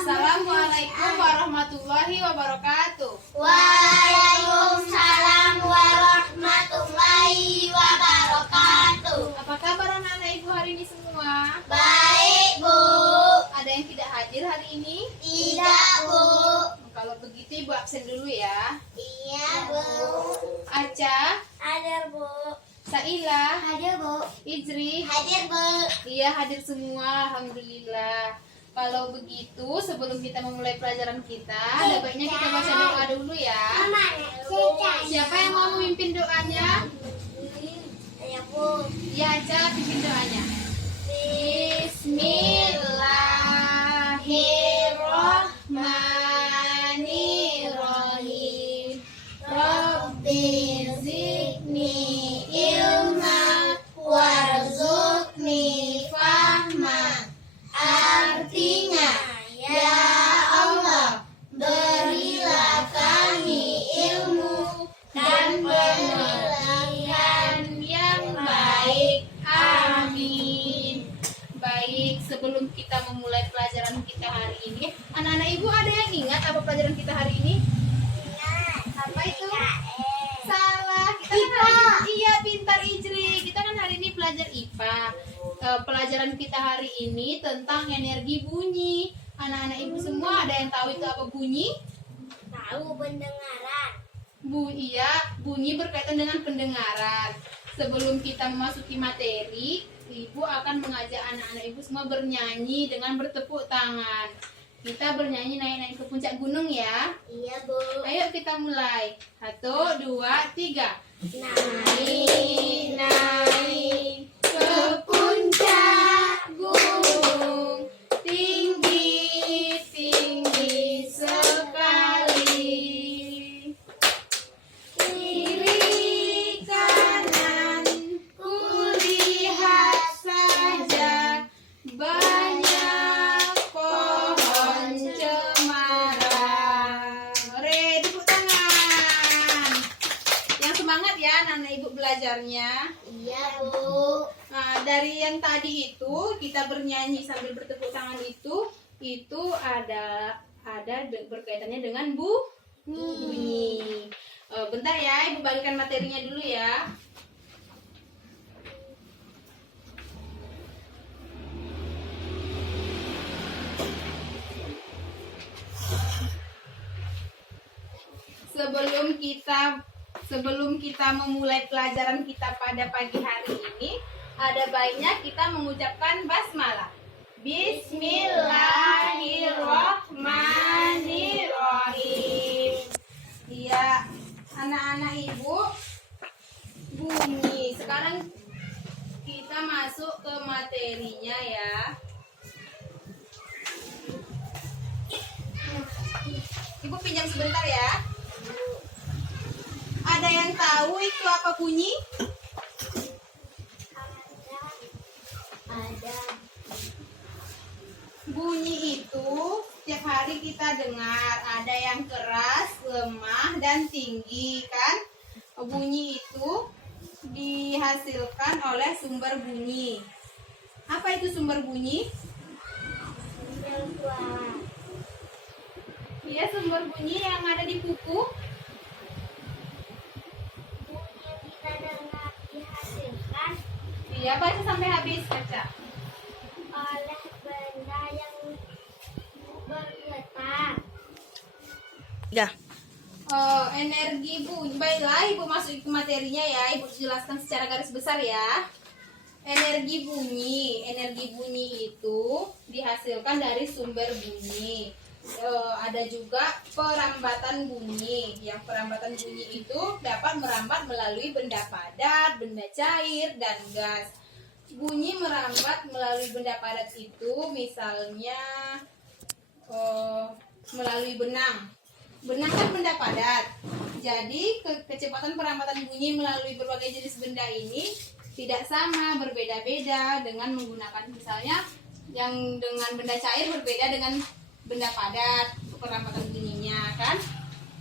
Assalamualaikum warahmatullahi wabarakatuh. Waalaikumsalam warahmatullahi wabarakatuh. Apa kabar anak-anak ibu hari ini semua? Baik, Bu. Ada yang tidak hadir hari ini? Tidak, Bu. Kalau begitu ibu absen dulu ya. Iya, Bu. Aca, Hadir, Bu. Saila, Hadir, Bu. Ijri, Hadir, Bu. iya hadir semua, alhamdulillah. Kalau begitu sebelum kita memulai pelajaran kita, ada baiknya kita baca doa dulu ya. Siapa yang mau memimpin doanya? Ayo, Bu. Ya Aca, pimpin doanya. Bismillahirrahmanirrahim. Rabbi zidni ilma warzuqni fahma. Artinya, ya Allah, berilah kami ilmu dan pengertian yang baik. Amin. Baik, sebelum kita memulai pelajaran kita hari ini, anak-anak ibu ada yang ingat apa pelajaran kita hari ini? Apa itu? Salah. Kita kan hari ini, iya pintar Ijri. Kita kan hari ini belajar IPA. Pelajaran kita hari ini tentang energi bunyi. Anak-anak ibu semua ada yang tahu itu apa bunyi? Tahu pendengaran. Iya, bunyi berkaitan dengan pendengaran. Sebelum kita memasuki materi, ibu akan mengajak anak-anak ibu semua bernyanyi dengan bertepuk tangan. Kita bernyanyi naik-naik ke puncak gunung ya. Iya, Bu. Ayo kita mulai. 1, 2, 3. Naik, Naik ke puncak gunung, tinggi-tinggi sekali. Kiri kanan kulihat saja banyak pohon cemara. Re, tepuk tangan. Yang semangat ya anak-anak ibu belajarnya. Iya, Bu. Nah, dari yang tadi itu kita bernyanyi sambil bertepuk tangan itu ada berkaitannya dengan bunyi. Bentar ya, ibu bagikan materinya dulu ya. Sebelum kita memulai pelajaran kita pada pagi hari ini, ada baiknya kita mengucapkan basmalah. Bismillahirrahmanirrahim. Iya, anak-anak ibu, bunyi. Sekarang kita masuk ke materinya ya. Ibu pinjam sebentar ya. Ada yang tahu itu apa bunyi? Ada. Bunyi itu setiap hari kita dengar. Ada yang keras, lemah, dan tinggi kan? Bunyi itu dihasilkan oleh sumber bunyi. Apa itu sumber bunyi? Yang suara. Iya, sumber bunyi yang ada di kuku. Yang kita dengar dihasilkan Iya, baca sampai habis, baca. oleh benda yang bergetar. Energi bunyi. Baiklah, ibu masuk ke materinya ya. Ibu jelaskan secara garis besar ya. Energi bunyi itu dihasilkan dari sumber bunyi. Ada juga perambatan bunyi. Yang perambatan bunyi itu dapat merambat melalui benda padat, benda cair, dan gas. Bunyi merambat melalui benda padat itu misalnya melalui benang. Benang kan benda padat. Jadi kecepatan perambatan bunyi melalui berbagai jenis benda ini tidak sama, berbeda-beda dengan menggunakan misalnya yang dengan benda cair berbeda dengan benda padat perambatan bunyinya kan.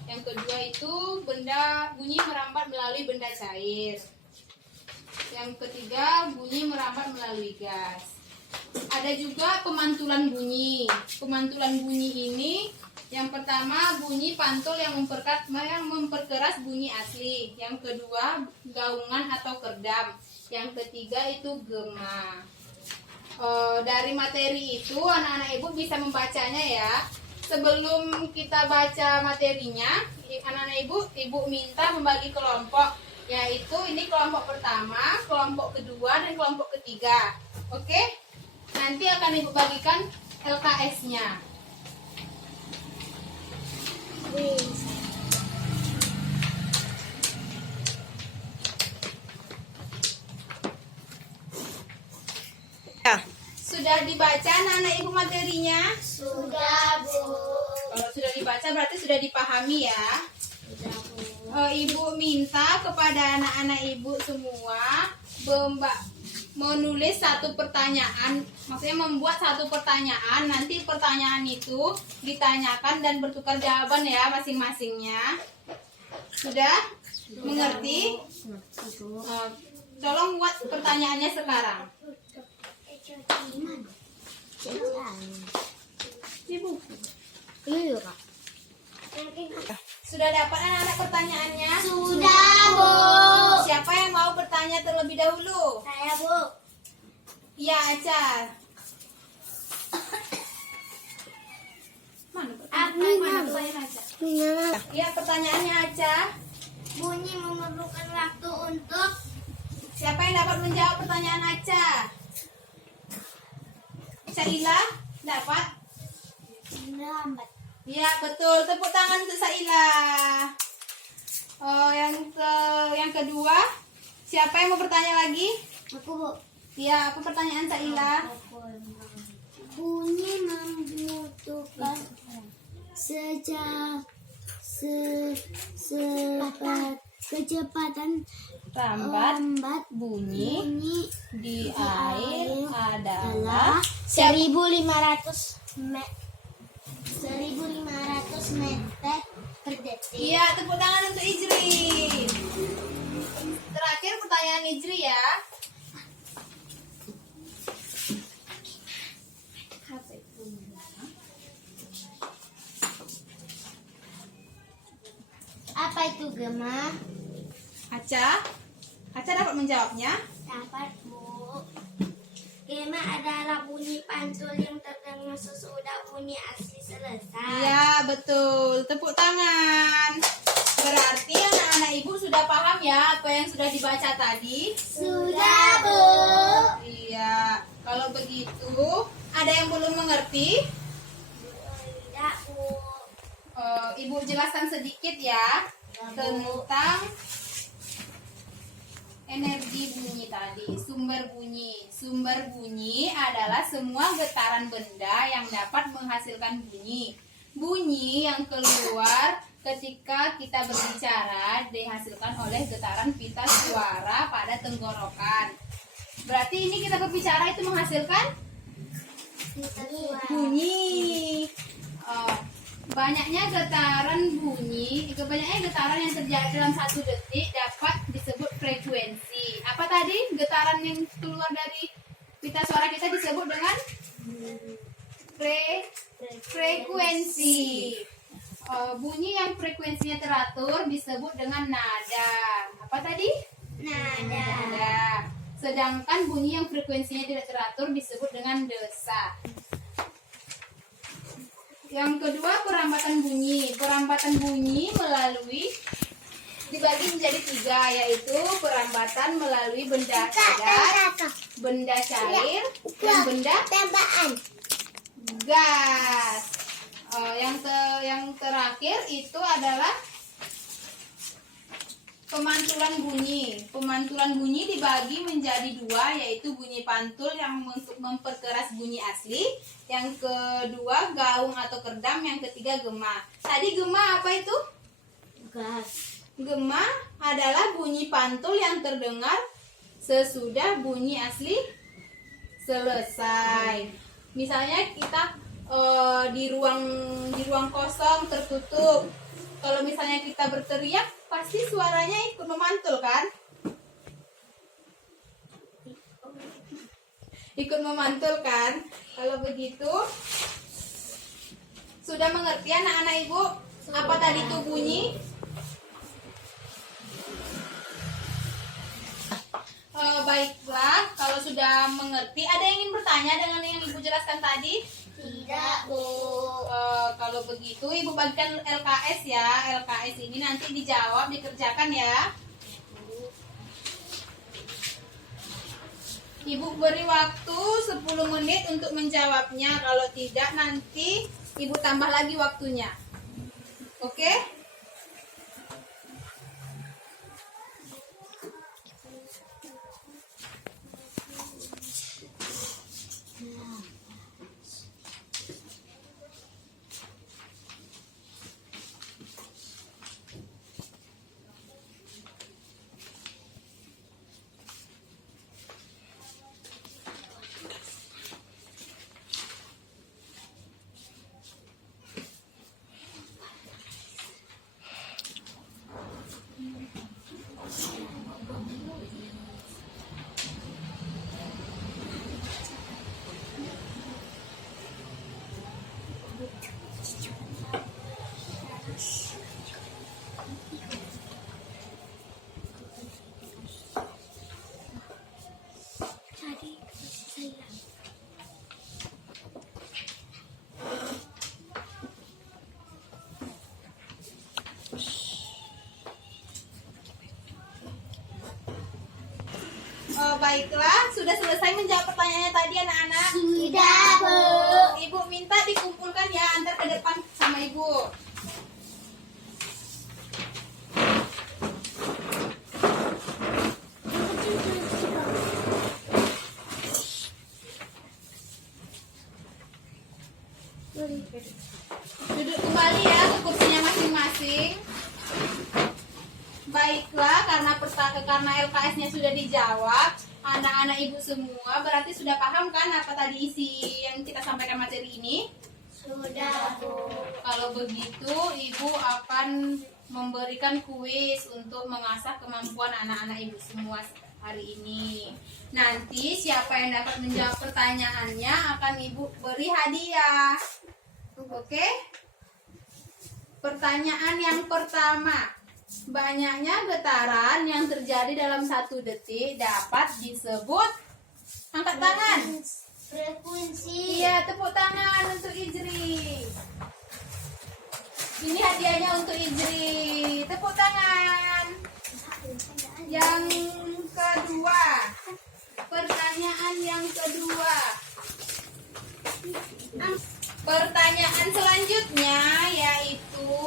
Yang kedua itu bunyi merambat melalui benda cair. Yang ketiga bunyi merambat melalui gas. Ada juga pemantulan bunyi. Pemantulan bunyi ini yang pertama bunyi pantul yang memperkeras bunyi asli. Yang kedua gaungan atau kerdam. Yang ketiga itu gema. Dari materi itu anak-anak ibu bisa membacanya ya. Sebelum kita baca materinya, anak-anak ibu minta membagi kelompok, yaitu ini kelompok pertama, kelompok kedua, dan kelompok ketiga. Oke? Nanti akan ibu bagikan LKS-nya. Sudah dibaca anak-anak ibu materinya? Sudah, Bu. Kalau sudah dibaca berarti sudah dipahami ya. Sudah, Bu. Ibu minta kepada anak-anak ibu semua menulis satu pertanyaan, maksudnya membuat satu pertanyaan. Nanti pertanyaan itu ditanyakan dan bertukar jawaban ya masing-masingnya. Sudah? Mengerti? Tolong buat pertanyaannya sekarang. Ibu. Iya, Kak. Sudah dapat anak-anak pertanyaannya? Sudah, Bu. Siapa yang mau bertanya terlebih dahulu? Saya, Bu. Iya, Aca. Mana pertanyaan Aca? Iya, pertanyaannya Aca. Bunyi memerlukan waktu untuk Siapa yang dapat menjawab pertanyaan Aca? Saila dapat? lambat. Iya, betul. Tepuk tangan untuk Saila. Yang kedua, siapa yang mau bertanya lagi? Aku, Bu. Iya, apa pertanyaan Saila? Bunyi membutuhkan kecepatan Rambat bunyi di air adalah 1500 meter per detik. Iya, tepuk tangan untuk Ijri. Terakhir pertanyaan Ijri ya. Apa itu gema? Aca dapat menjawabnya? Dapat, Bu. Gema adalah bunyi pantul yang terdengar sesudah bunyi asli selesai. Iya, betul. Tepuk tangan. Berarti anak-anak ibu sudah paham ya apa yang sudah dibaca tadi? Sudah, Bu. Iya. Kalau begitu, ada yang belum mengerti? Tidak, Bu. Ibu jelaskan sedikit ya tentang energi bunyi tadi. Sumber bunyi adalah semua getaran benda yang dapat menghasilkan bunyi. Bunyi yang keluar ketika kita berbicara dihasilkan oleh getaran pita suara pada tenggorokan. Berarti ini kita berbicara itu menghasilkan bunyi. Banyaknya getaran yang terjadi dalam 1 detik dapat disebut frekuensi. Apa tadi? Getaran yang keluar dari pita suara kita disebut dengan frekuensi. Bunyi yang frekuensinya teratur disebut dengan nada. Apa tadi? Nada. Sedangkan bunyi yang frekuensinya tidak teratur disebut dengan desa. Yang kedua, perambatan bunyi. Perambatan bunyi dibagi menjadi 3, yaitu perambatan melalui benda padat, benda cair, dan benda gas. Yang terakhir itu adalah pemantulan bunyi. Pemantulan bunyi dibagi menjadi 2, yaitu bunyi pantul yang untuk memperkeras bunyi asli. Yang kedua gaung atau kerdam, yang ketiga gema. Tadi gema apa itu? Gas. Gema adalah bunyi pantul yang terdengar sesudah bunyi asli selesai. Misalnya kita di ruang kosong tertutup. Kalau misalnya kita berteriak, pasti suaranya ikut memantul kan? ikut memantul kan? Kalau begitu, sudah mengerti anak-anak ibu? Apa tadi tuh bunyi? Baiklah, kalau sudah mengerti, ada yang ingin bertanya dengan yang ibu jelaskan tadi? Tidak, Bu. Kalau begitu, ibu bagikan LKS ya. LKS ini nanti dijawab, dikerjakan ya. Ibu beri waktu 10 menit untuk menjawabnya. Kalau tidak, nanti ibu tambah lagi waktunya. Oke? Baiklah, sudah selesai menjawab pertanyaannya tadi anak-anak? Sudah, Bu. Ibu minta dikumpulkan ya, antar ke depan sama ibu. Duduk kembali ya ke kursinya masing-masing. Baiklah, karena LKS-nya sudah dijawab, anak-anak ibu semua berarti sudah paham kan apa tadi isi yang kita sampaikan materi ini? Sudah, Bu. Kalau begitu, ibu akan memberikan kuis untuk mengasah kemampuan anak-anak ibu semua hari ini. Nanti siapa yang dapat menjawab pertanyaannya akan ibu beri hadiah. Oke? Pertanyaan yang pertama. Banyaknya getaran yang terjadi dalam 1 detik dapat disebut, angkat tangan. Frekuensi. Iya, tepuk tangan untuk Ijri. Ini hadiahnya untuk Ijri. Tepuk tangan. Yang kedua. Pertanyaan yang kedua. Pertanyaan selanjutnya yaitu,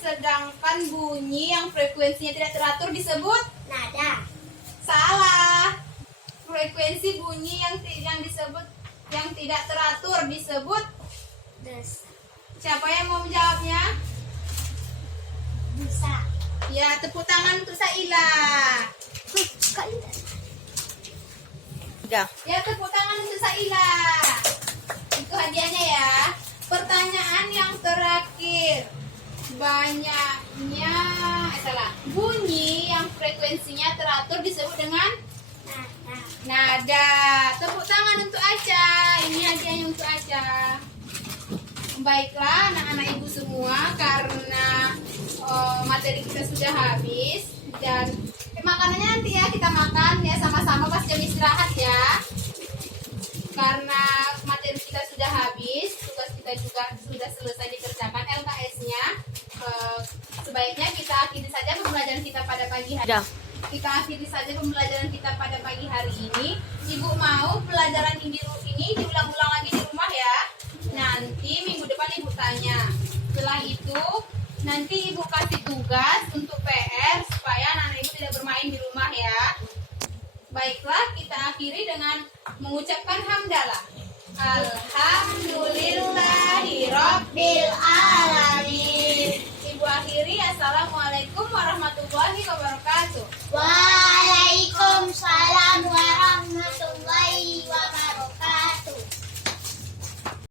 sedangkan bunyi yang frekuensinya tidak teratur disebut? Nada. Salah. Frekuensi bunyi yang tidak teratur disebut? Des. Siapa yang mau menjawabnya? Bisa. Ya, tepuk tangan untuk Saila. Ya, tepuk tangan untuk Saila. Itu hadiahnya ya. Pertanyaan yang terakhir. Bunyi yang frekuensinya teratur disebut dengan nada. Tepuk tangan untuk Aca. Ini hadiahnya untuk Aca. Baiklah anak-anak ibu semua, karena materi kita sudah habis dan makanannya nanti ya kita makan ya sama-sama pas jam istirahat ya. Karena materi kita sudah habis, tugas kita juga sudah selesai dikerjakan LKS-nya. Sebaiknya kita akhiri saja pembelajaran kita pada pagi hari. Ini. Ibu mau pelajaran ini diulang-ulang lagi di rumah ya. Nanti minggu depan ibu tanya. Setelah itu nanti ibu kasih tugas untuk PR supaya anak-anak ibu tidak bermain di rumah ya. Baiklah, kita akhiri dengan mengucapkan hamdalah. Alhamdulillahirabbil alamin. Ibu akhiri, assalamualaikum warahmatullahi wabarakatuh.